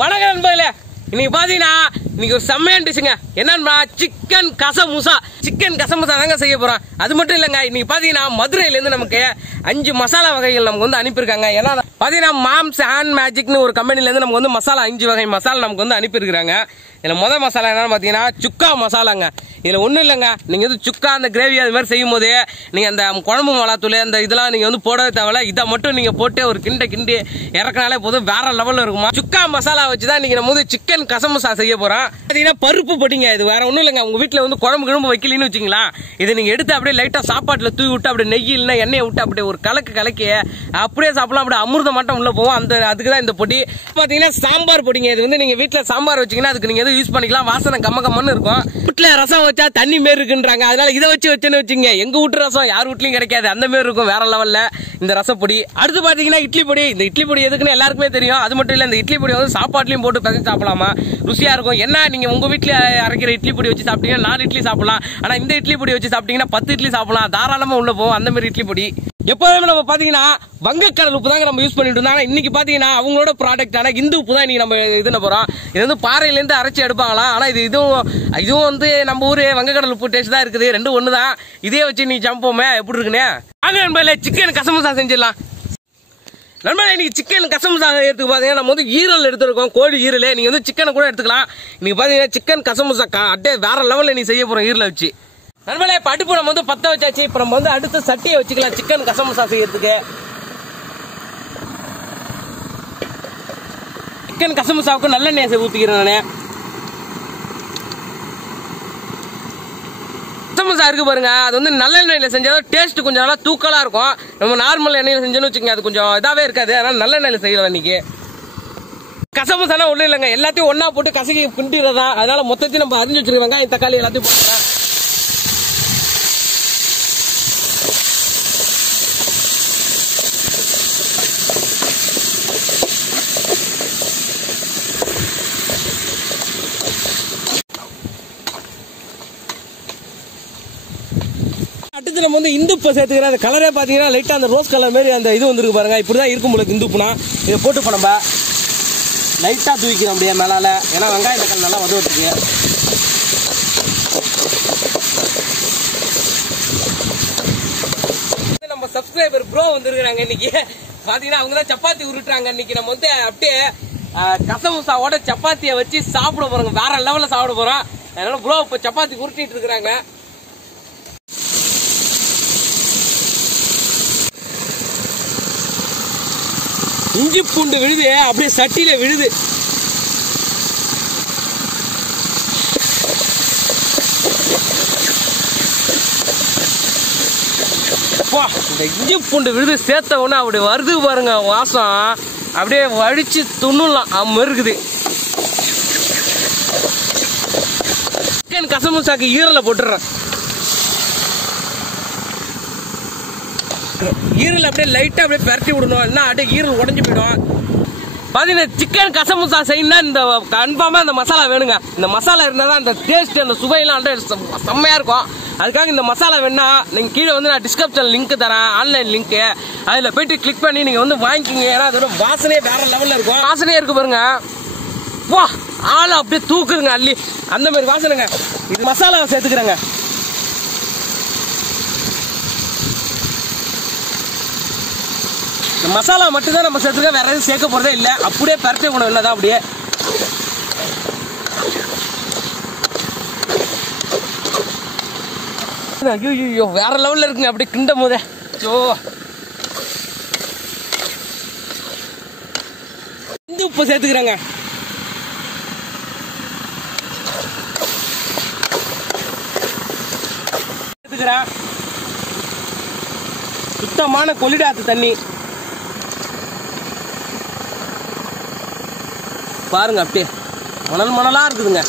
வணக்கம் நண்பர்களே, இன்னைக்கு பாத்தீங்கன்னா இன்னைக்கு ஒரு செம்மையான டிஷ்ங்க. என்னன்னா சிக்கன் கசமுசா. சிக்கன் கசமுசா தாங்க செய்ய போறோம். அது மட்டும் இல்லங்க, இன்னைக்கு பாத்தீங்கன்னா மதுரையில இருந்து நமக்கு 5 மசாலா வகைகள் நமக்கு வந்து அனுப்பியிருக்காங்க. ஏன்னா பாத்தீங்கன்னா மாம்ஸ் ஹேண்ட் மேஜிக்னு ஒரு கம்பெனில இருந்து நமக்கு வந்து மசாலா 5 வகை மசாலா நமக்கு வந்து அனுப்பியிருக்காங்க. இதுல முதல் மசாலா என்னன்னு பாத்தீங்கன்னா சுக்கா மசாலாங்க. இதுல ஒண்ணும் இல்லைங்க, நீங்க வந்து சுக்கா அந்த கிரேவி அது மாதிரி செய்யும் போது நீங்க அந்த குழம்பு மிளகாத்தூள் அந்த இதெல்லாம் நீங்க வந்து போடவே தேவையில்ல. இதை மட்டும் நீங்க போட்டு ஒரு கிண்டி இறக்கினாலே போதும், வேற லெவல்ல இருக்குமா. சுக்கா மசாலா வச்சுதான் நீங்க நம்ம வந்து சிக்கன் கசமுசா செய்ய போறோம். பாத்தீங்கன்னா பருப்பு பொடிங்க. இது வேற ஒண்ணும் இல்லைங்க, உங்க வீட்டுல வந்து குழம்பு கிழம்பு வைக்கலன்னு வச்சுங்களா, இதை நீங்க எடுத்து அப்படியே லைட்டா சாப்பாட்டுல தூவி விட்டு அப்படியே நெய் இல்லைன்னா எண்ணெயை விட்டு அப்படியே ஒரு கலக்கி அப்படியே சாப்பிடலாம். அப்படியே அமிர்தம் மட்டும் உள்ள போவோம். அந்த அதுக்குதான் இந்த பொடி. பாத்தீங்கன்னா சாம்பார் பொடிங்க. இது வந்து நீங்க வீட்டுல சாம்பார் வச்சீங்கன்னா அதுக்கு நீங்க யூஸ் பண்ணிக்கலாம். வாசனை கம்மன்னு இருக்கும். வீட்டுல ரசம் வச்சா தண்ணி மாரி இருக்குன்றாங்க, அதனால இதை வச்சுன்னு வச்சுங்க. எங்க வீட்டு ரசம் யார் வீட்லயும் கிடைக்காது, அந்த மாதிரி இருக்கும் வேற லெவல்ல இந்த ரசப்பொடி. அடுத்து பாத்தீங்கன்னா இட்லி பொடி. இந்த இட்லி பொடி எதுக்குன்னு எல்லாருக்குமே தெரியும். அது மட்டும் இல்ல, இந்த இட்லி பொடி வந்து சாப்பாட்லயும் போட்டு பசங்க சாப்பிடலாமா, ருசியா இருக்கும். என்ன நீங்க உங்க வீட்டுல அரைக்கிற இட்லி பொடி வச்சு சாப்பிட்டீங்கன்னா 4 இட்லி சாப்பிடலாம். ஆனா இந்த இட்லி பொடி வச்சு சாப்பிட்டீங்கன்னா 10 இட்லி சாப்பிடலாம், தாராளமா உள்ள போகும். அந்த மாதிரி இட்லி பொடி. எப்போதுமே நம்ம பாத்தீங்கன்னா வங்கக்கடல் உப்பு தாங்க நம்ம யூஸ் பண்ணிட்டு இருந்தாங்க. இன்னைக்கு பாத்தீங்கன்னா அவங்களோட ப்ராடக்டான இந்து உப்பு தான் இன்னைக்கு நம்ம இது போறோம். இது வந்து பாறையில இருந்து அரைச்சி எடுப்பாங்களாம். ஆனா இதுவும் வந்து நம்ம ஊரு வங்கக்கடல் உப்பு டேஸ்ட் தான் இருக்குது. ரெண்டும் ஒண்ணுதான். இதே வச்சு நீ சம்போமே எப்படி இருக்குன்னு வாங்க நண்பர்களே, சிக்கன் கசமுசா செஞ்சிடலாம். நண்பர்களே, இன்னைக்கு சிக்கன் கசமுசா எடுத்துக்கு பாத்தீங்கன்னா நம்ம வந்து ஈரல் எடுத்துருக்கோம், கோழி ஈரல். நீங்க வந்து சிக்கனை கூட எடுத்துக்கலாம். இன்னைக்கு பாத்தீங்கன்னா சிக்கன் கசமுசா அப்படியே வேற லெவல்ல நீ செய்ய போறோம் ஈரலை வச்சு. நண்பர்களே, அடுப்பு நம்ம வந்து பத்த வச்சாச்சு. இப்ப நம்ம வந்து அடுத்த சட்டியை வச்சுக்கலாம் சிக்கன் கசமுசா செய்யறதுக்கு. சிக்கன் கசமுசாவுக்கு நல்லெண்ணெய் ஊத்திக்கிறேன் நானு. கசமுசா இருக்கு பாருங்க, அது வந்து நல்லெண்ணெயில செஞ்சாலும் டேஸ்ட் கொஞ்சம் நல்லா தூக்கலா இருக்கும். நம்ம நார்மல் எண்ணெயில செஞ்சோன்னு வச்சுக்கோங்க, அது கொஞ்சம் இதாவே இருக்காது. அதனால நல்லெண்ணெயில செய்யலாம் இன்னைக்கு. கசமுசானா ஒண்ணும் இல்லைங்க, எல்லாத்தையும் ஒன்னா போட்டு கசக்கி பிண்டிடுறதா. அதனால மொத்தத்தையும் நம்ம அரிஞ்சு வச்சிருக்க வெங்காயம் தக்காளி எல்லாத்தையும் போட்டுக்கலாம். அடுத்து நம்ம வந்து இந்துப்பு சேர்த்துக்கிறோம். அந்த கலரே பாத்தீங்கன்னா லைட்டா அந்த ரோஸ் கலர் மாதிரி அந்த இது வந்துருக்கு பாருங்க. இப்படிதான் இருக்கும் உங்களுக்கு இந்துப்புனா. இதை போட்டு நம்ம லைட்டா தூக்கிக்கிறோம் அப்படியே மேலால. ஏன்னா வெங்காயம் தக்காளி நல்லா வதவிட்டுருக்கு. நம்ம சப்ஸ்கிரைபர் ப்ரோ வந்துருக்காங்க இன்னைக்கு. பாத்தீங்கன்னா அவங்க தான் சப்பாத்தி உருட்டுறாங்க. இன்னைக்கு நம்ம வந்து அப்படியே கசமுசாவோட சப்பாத்தியை வச்சு சாப்பிட போறோங்க, வேற லெவல்ல சாப்பிட போறோம். அதனால ப்ரோ இப்ப சப்பாத்தி உருட்டிட்டு இருக்கிறாங்க. இஞ்சி பூண்டு விழுது அப்படியே சட்டியில விழுது. இந்த இஞ்சி பூண்டு விழுது சேர்த்த உடனே அப்படி வருது பாருங்க வாசம். அப்படியே வடிச்சு துண்ணலாம் அம்ம இருக்குது. சிக்கன் கசமுசாக்கு ஈரலை போட்டுறேன். ஈரல் அப்படியே லைட்டா அப்படியே பரட்டி விடணும், என்ன அப்படியே ஈரல் உடஞ்சு போயிடும். பாத்தீங்கன்னா சிக்கன் கசமுசா செய்யணும்னா இந்த கன்ஃபார்மா இந்த மசாலா வேணுங்க. இந்த மசாலா இருந்தாதான் அந்த டேஸ்ட் அந்த சுவையெல்லாம் செம்மையா இருக்கும். அதுக்காக இந்த மசாலா வேணா நீங்க கீழே வந்து நான் டிஸ்கிரிப்ஷன் லிங்க் தரேன், ஆன்லைன் லிங்க். அதுல போயிட்டு கிளிக் பண்ணி நீங்க வந்து வாங்கிக்கிங்க. ஏன்னா அதோட வாசனையே வேற லெவல்ல இருக்கும். வாசனையே இருக்கு பாருங்க, வா ஆளு அப்படியே தூக்குதுங்க அள்ளி, அந்த மாதிரி வாசனைங்க. இது மசாலாவை சேர்த்துக்கிறேங்க. மசாலா மட்டும்தான் நம்ம சேர்த்துக்க, வேற எதுவும் சேர்க்க போறதே இல்லை. அப்படியே பரட்டை குணம் இல்லதான் அப்படியே. ஐயோ வேற லெவல்ல இருக்குங்க அப்படியே கிண்டும் போதே. இந்த உப்பு சேர்த்துக்கிறாங்க. சேர்த்துக்கிறேன் சுத்தமான கொள்ளிடாத்து தண்ணி பாருங்க. அப்படியே மணலா இருக்குதுங்க.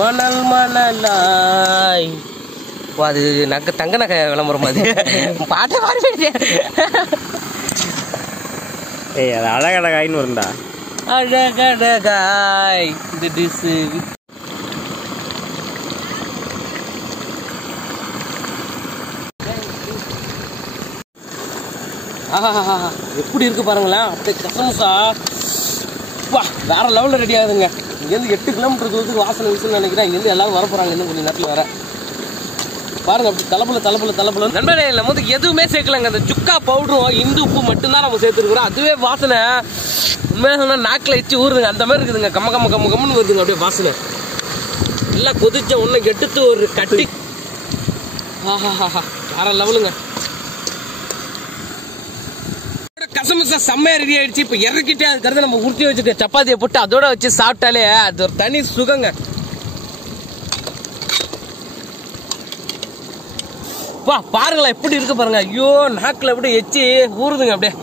மணல் மணலாய் அது தங்க நகை விளம்பரம் மாதிரி பாட்டை பாடி போயிடுச்சு. அது அழகழகாயின்னு வரும்டா. அழகழகாய் இந்த டிஷ் எப்படி இருக்கு பாருங்களேன். அப்படியே கசமுசா வா வேற லெவலில் ரெடி ஆகுதுங்க. இங்கேருந்து 8 கிலோமீட்டர் தூரத்துக்கு வாசனை வீசுன்னு நினைக்கிறேன். இங்கேருந்து எல்லாரும் வரப்போறாங்க இன்னும் கொஞ்சம் நேரத்தில் வேற. பாருங்க அப்படி தலப்புல நண்பர்களே, நம்ம வந்து எதுவுமே சேர்க்கலங்க. அந்த சுக்கா பவுடரும் இந்து உப்பு மட்டும்தான் நம்ம சேர்த்துருக்குறோம். அதுவே வாசனை உண்மையாக சொன்னா நாக்கில் எச்சு ஊறுதுங்க. அந்த மாதிரி இருக்குதுங்க. கம்மன்னு வருதுங்க அப்படியே வாசனை. எல்லாம் கொதிச்ச ஒன்று எடுத்து ஒரு கட்டி வேற லெவலுங்க. கசமசா செம்மையா ரெடி ஆயிடுச்சு. இப்போ இறக்கிட்டே அதுக்கடுத்து நம்ம உருட்டி வச்சுக்க சப்பாத்தியை போட்டு அதோட வச்சு சாப்பிட்டாலே அது ஒரு தனி சுகங்க. வா பாருங்களா எப்படி இருக்கு பாருங்க. ஐயோ நாக்குல அப்படியே எச்சி ஊறுதுங்க அப்படியே.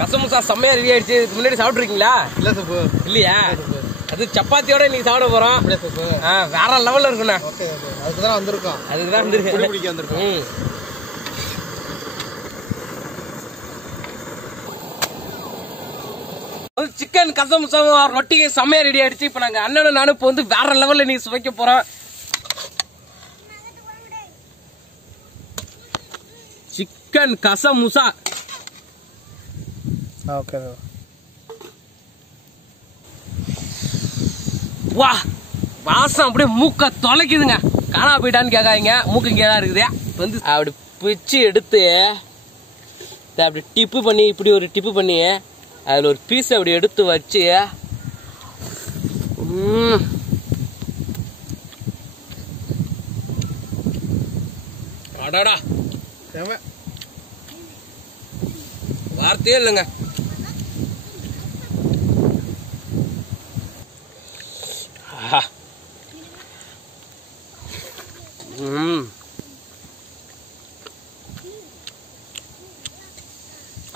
கசமுசா செம்மையா ரெடி ஆயிடுச்சு. இதுக்கு முன்னாடி சாப்பிட்டுருக்கீங்களா? இல்ல சப்பு இல்லையா? அது சப்பாத்தியோட நீங்க சாப்பிட போறோம். வேற லெவல்ல இருக்குண்ணா. அதுக்குதான் வந்திருக்கோம். சிக்கன் கசமுசாவும் ரொட்டிக்கு செம்மையா ரெடி ஆயிடுச்சு. இப்ப நாங்க அண்ணனும் நானும் இப்போ வந்து வேற லெவல்ல நீ சுவைக்க போறோம். சிக்கன் கசமுசா. வா வாசம் அப்படியே மூக்க தொலைக்குதுங்க. காணா போயிட்டான்னு கேட்காதீங்க. மூக்கு இங்கே தான் இருக்குது. வந்து அப்படி பிச்சு எடுத்து அப்படி டிப்பு பண்ணி இப்படி ஒரு டிப்பு பண்ணி அதில் ஒரு பீஸ் அப்படி எடுத்து வச்சு அடாடா வார்த்தையே இல்லைங்க.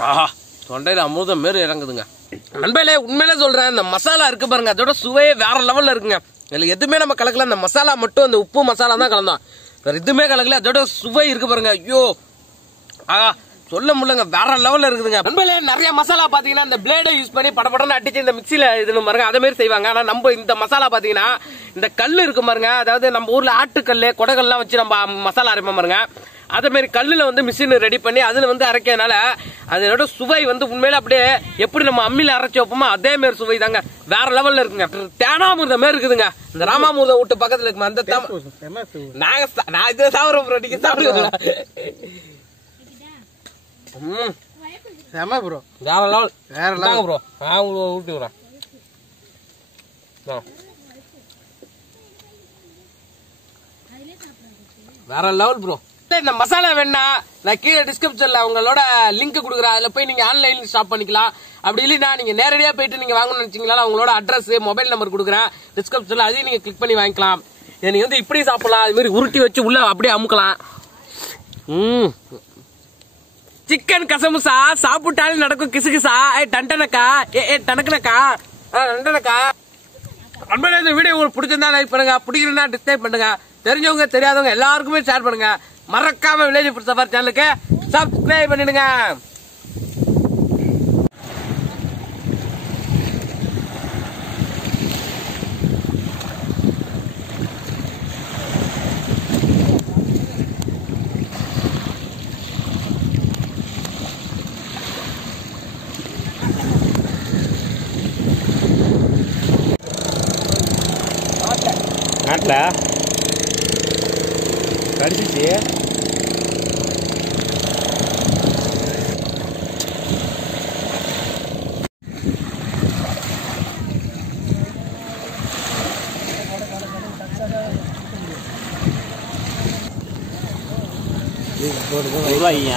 ஆஹா தொண்டையில அமுதம் மாரி இறங்குதுங்க. நண்பர்களே உண்மையிலே சொல்றேன், இந்த மசாலா இருக்கு பாருங்க, அதோட சுவையே வேற லெவல்ல இருக்குங்க. இதுல எதுவுமே நம்ம கலக்கல. அந்த மசாலா மட்டும் அந்த உப்பு மசாலா தான் கலந்தோம். வேற எதுவுமே கலக்கல. அதோட சுவை இருக்கு பாருங்க. ஐயோ ஆஹா சொல்ல முடியலங்க. வேற லெவல்ல இருக்குதுங்க. நண்பர்களே நிறைய மசாலா பாத்தீங்கன்னா இந்த பிளேடை யூஸ் பண்ணி படப்படன்னு அடிச்சு இந்த மிக்சியில இது பாருங்க அதே மாதிரி செய்வாங்க. ஆனா நம்ம இந்த மசாலா பாத்தீங்கன்னா இந்த கல்லு இருக்கு பாருங்க, அதாவது நம்ம ஊர்ல ஆட்டுக்கல்லு கொடைகள்லாம் வச்சு நம்ம மசாலா அரைப்போம் பாருங்க, அதே மாதிரி கல்லுல வந்து மிஷின் ரெடி பண்ணி அதுல வந்து அரைக்கிறதுனால அதோட சுவை வந்து உண்மையில அப்படியே எப்படி நம்ம அம்மியில அரைச்சி வைப்போமோ அதே மாதிரி சுவை தாங்க. வேற லெவல்ல இருக்குங்க. தேனாமிர்தம் மாதிரி இருக்குதுங்க. இந்த ராமாமிர்தம் வீட்டு பக்கத்துல இருக்குமா அந்த நான் இதை சாப்பிடுறோம். நீங்க சாப்பிடுங்க ப்ரோ. வேற லெவல் ப்ரோ. ஊட்டி விடுறேன். வேற லெவல் ப்ரோ. இந்த மசாலா வேணா நான் கீழே டிஸ்கிரிப்ஷன்ல உங்களோட லிங்க் கொடுக்குறேன். அதுல போய் நீங்க ஆன்லைன்ல ஷாப் பண்ணிக்கலாம். அப்படி இல்லைன்னா நீங்க நேரடியா போயிட்டு நீங்க வாங்கணும்னு நினைச்சீங்களா உங்களோட அட்ரஸ் மொபைல் நம்பர் கொடுக்குறேன் டிஸ்கிரிப்ஷன்ல, அதையும் நீங்க கிளிக் பண்ணி வாங்கிக்கலாம். நீங்க வந்து இப்படி சாப்பிடலாம், அது மாதிரி உருட்டி வச்சு உள்ள அப்படியே அமுக்கலாம். சிக்கன் கசமுசா சாப்பிட்டாலும் நடக்கும் கிசுகிசா. டண்டனக்கா டனக்கனக்கா டண்டனக்கா. அன்பனே இந்த வீடியோ உங்களுக்கு பிடிச்சிருந்தா லைக் பண்ணுங்க, பிடிக்கிறதா டிஸ்லைக் பண்ணுங்க, தெரிஞ்சவங்க தெரியாதவங்க எல்லாருக்குமே ஷேர் பண்ணுங்க. மறக்காம வில்லேஜ் ஃபுட் சஃபாரி சேனலுக்கு சப்ஸ்கிரைப் பண்ணிடுங்க. நாட்டில் கடிச்சிச்சு. போடுங்க